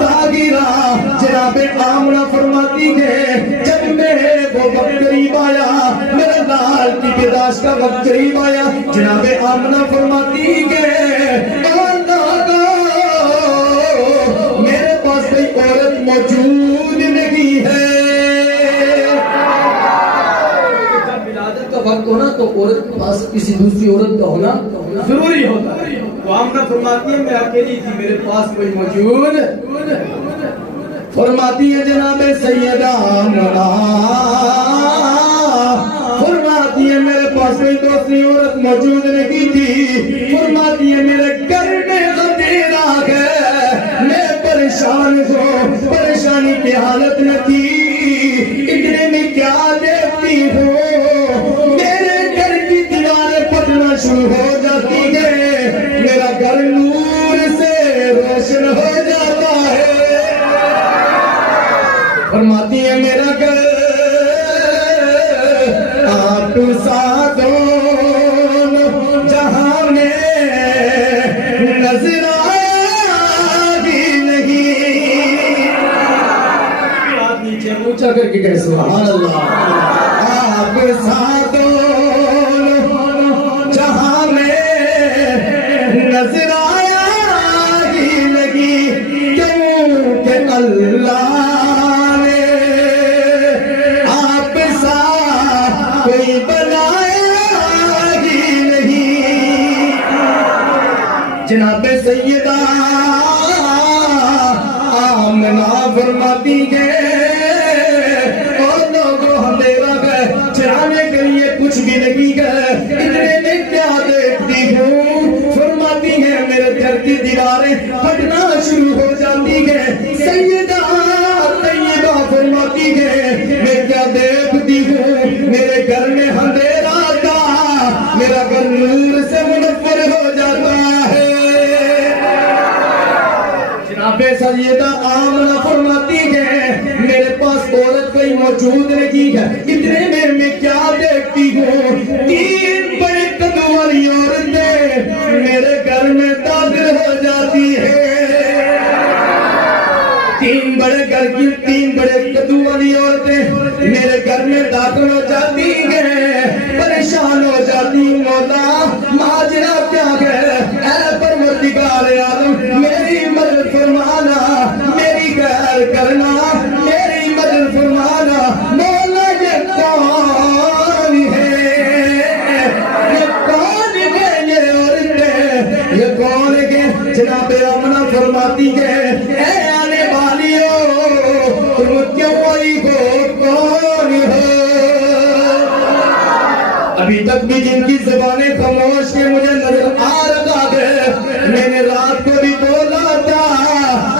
तागिरा जनाब आमना फरमाती है जब मेरे वो वक्त करीब आया, मेरे लाल की पैदाश का वक्त करीब आया, जनाब आमना फरमाती है मेरे पास कोई औरत मौजूद नहीं है। जब विलादत का वक्त होना तो औरत के पास किसी दूसरी औरत का होना जरूरी होता है। वो आमना फरमाती है मैं अकेली थी, मेरे पास कोई मौजूद। फरमाती है जनाब सैयदा आमना, फरमाती है मेरे पास कोई दूसरी औरत मौजूद नहीं थी। फरमाती है मेरे घर में अंधेरा है, मैं परेशान हूँ, परेशानी की हालत न थी, इतने में क्या देखती हूँ मेरे घर की दीवारें फटना शुरू हो जाती है, मेरा घर नूर से रोशन हो जाता है। फरमाती है मेरा घर आप साधो जहां में नजर आती नहीं। हाथ नीचे ऊंचा करके कह सुभान अल्लाह। आप साधो जहां में नजर आती लगी, क्योंकि अल्लाह कोई बनाया ही नहीं। जनाब सैयदा आमना फरमाती है और लोगों अंधेरा है, चलाने के लिए कुछ भी नहीं है, इतने में क्या देखती हूँ। फरमाती है मेरे घर की दीवारें फटना शुरू हो जाती है। सैयदा तैयबा फरमाती है मैं क्या देखती हूँ, मेरे घर में अंधेरा था, मेरा घर नूर से मुनव्वर हो जाता है। जनाबे सैयदा आमना फरमाती है मेरे पास औरत कोई मौजूद नहीं है, इतने में मैं क्या देखती हूँ 3 बड़े कद वाली औरतें मेरे घर में दाखिल हो जाती है। 3 बड़े कद्दू वाली औरतें मेरे घर में दाखिल हो जाती है, परेशान हो जाती मौला माजरा क्या है। ऐ परवरदिगार आलम मेरी मदद फरमाना, मेरी खैर करना, मेरी मदद फरमाना। मौला ये कौन है, ये कौन है, ये औरतें ये कौन है। जनाब आमना फरमाती है ऐ आने वालियों तुम क्यों आई हो, कौन हो। अभी तक भी जिनकी जुबानें खामोश के मुझे नजर आ रहा है, मैंने रात को भी बोला था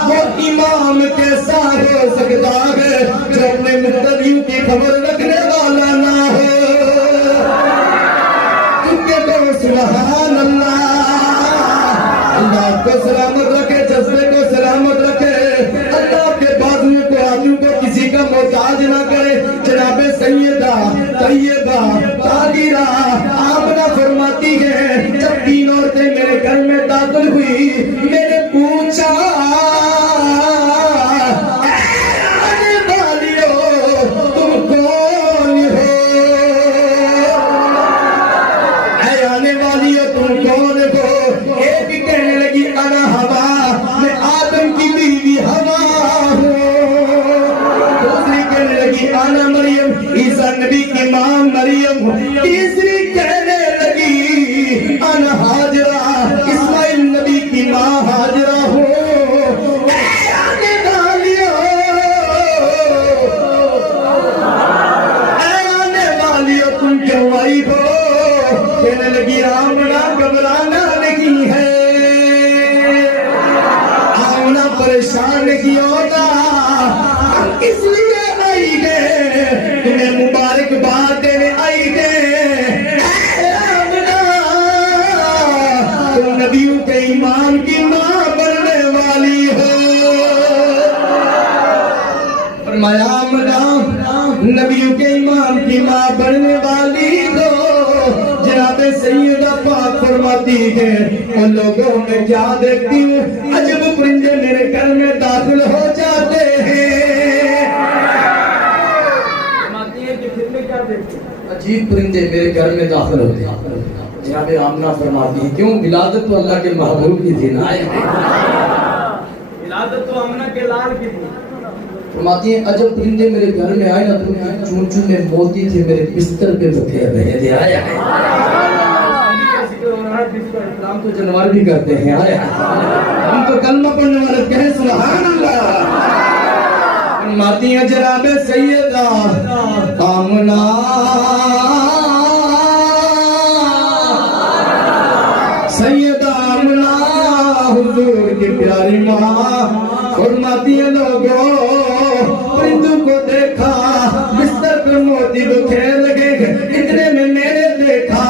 वो इमाम कैसा हो सकता है जो अपने मुक्तदियों की खबर रखने वाला ना हो। क्योंकि तो सुभान अल्लाह, अल्लाह को सलामत रखे, जज्बे को सलामत रखे, अल्लाह के बाजू को आजू को किसी का मोहताज ना करे। जनाब सैयदा तैयबा तागिरा आमना फरमाती है जब 3 औरतें मेरे घर में दाखिल हुई, मैंने पूछा आने वालियों तुम कौन हो, आने वालियों तुम कौन हो। एक कहने लगी अना हवा, मैं आदम की बीवी हवा हूँ। दूसरी कहने लगी अना मरियम, ईसा नबी की मां मरियम। तीसरी कहने लगी अना हाजरा, इस्माइल नबी की मां हाजरा हूँ। आने वालियों तुम क्यों आई हो। कहने लगी आमना घबराना नहीं है, आमना परेशान नहीं होता, इसलिए आई है तुम्हें मुबारकबाद देने आई है। तुम नबियों के ईमान की मां बनने वाली हो। फरमाया आमना नबियों के ईमान की मां बनने वाली हो। जनाब सैयदा पाक फरमाती है उन लोगों में क्या देखती हूँ, अजब परिंदे मेरे घर परिंदे मेरे घर में दाखिल होते हैं। जनाब आमना फरमाती है क्यों, विलादत तो अल्लाह के महबूब की थी ना, विलादत तो आमना के लाल की थी। फरमाती है अजब परिंदे मेरे घर में आए ना, तो चून चून में मोती थे मेरे बिस्तर पे रखे रहे थे। आया इस्लाम तो जानवर भी करते हैं, आया हम तो कलमा पढ़ने वाले कहे सुभान अल्लाह। फरमाती है जनाब सैयदा आमना सैयदा आमना हुजूर की प्यारी माँ फरमाती है लोगों परिंदों को देखा बिस्तर पे मोती बिखेर लगे, इतने में मैंने देखा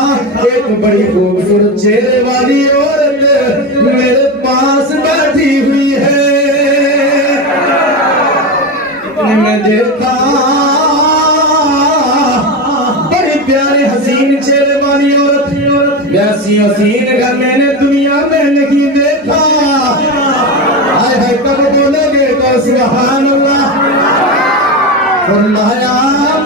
एक बड़ी खूबसूरत चेहरे वाली औरत मेरे पास बैठी हुई है। इतने में देखा बड़े प्यारे हसीन चेहरे वाली औरत, वैसी हसीन का मैंने दुनिया में नहीं देखा। हाय हाय कब बोलोगे तो सुभान अल्लाह। फरमाया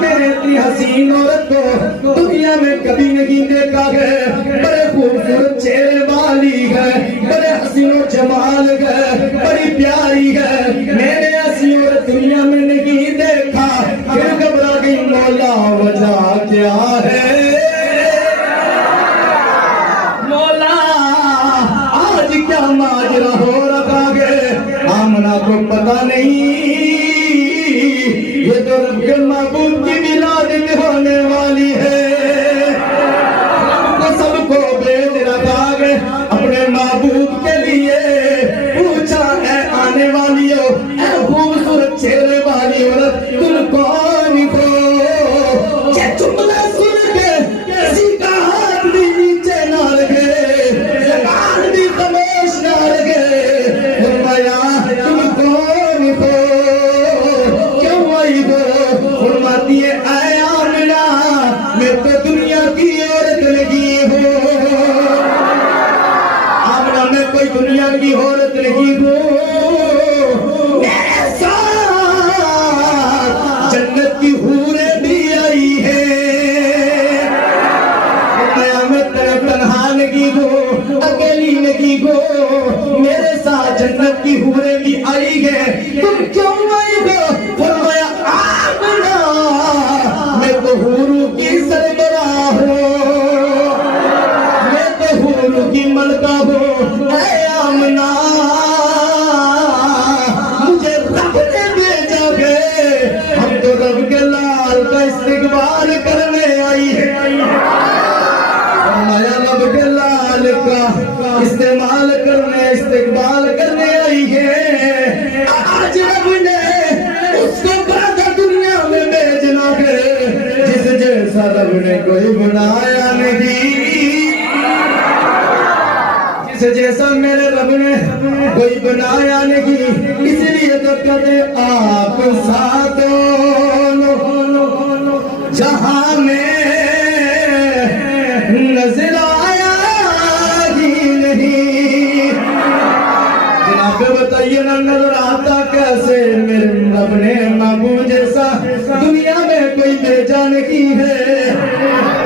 मैंने इतनी हसीन औरत को दुनिया में कभी नहीं देखा है, बड़े खूबसूरत चेहरे वाली है, बड़े हसीनो जमाल है, बड़ी प्यारी है, मैंने ऐसी औरत दुनिया में नहीं देखा। फिर घबरा गई मौला वजह क्या है, मौला आज क्या माजरा हो रखा है। आमना को पता नहीं ये तो रब के महबूब की विलादत होने वाली है। तो सबको भेज रखा है अपने महबूब के लिए। पूछा है आने वाली हो खूबसूरत चेहरे वाली औरत तुम कौन हो। जुमला सुन के किसी का हाथ भी नीचे ना लगे, जबान भी खामोश ना लगे। फरमाया तुम कौन हो, क्यों आई हो। फरमाती है आए आमना मैं तो दुनिया की औरत लगी हूँ। आमना मैं कोई दुनिया की औरत लगी हूँ, मेरे साथ जन्नत की हूरें भी आई है। मैं तेरे तन्हा लगी हूँ, अकेली लगी हूँ, मेरे साथ जन्नत की हूरें भी आई है। तुम क्यों आई हो। फरमाया आमना मैं तो हूरों की सरबराह हूँ, मैं तो हूरों की मलका हूँ। ऐ आमना मुझे रब ने भेजा है, हम तो रब के लाल का इस्तिकबाल करने आई है। फरमाया रब के लाल का इस्तेमाल करने इस्तिकबाल करने आई है। आज रब ने उसको बाधा दुनिया में भेजना है जिस जैसा रब ने कोई बनाया नहीं, जिस जैसा मेरे रब ने कोई बनाया नहीं। इसलिए तो कहते आप साथ जहां में नजर आया ही नहीं। जनाब बताइए ना नजर आता कैसे मेरे रब ने महबूब जैसा दुनिया में कोई भेजा नहीं है।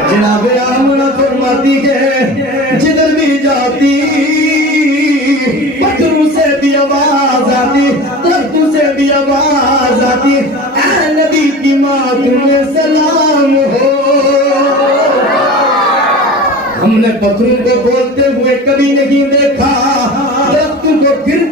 जनाब आमना फरमाती है जिधर भी जाती पत्थरों से भी आवाज आती, दरख्तों से भी आवाज आती, ऐ नबी की माँ तुम्हें सलाम हो। हमने पत्थरों को बोलते हुए कभी नहीं देखा, दरख्तों को गिरते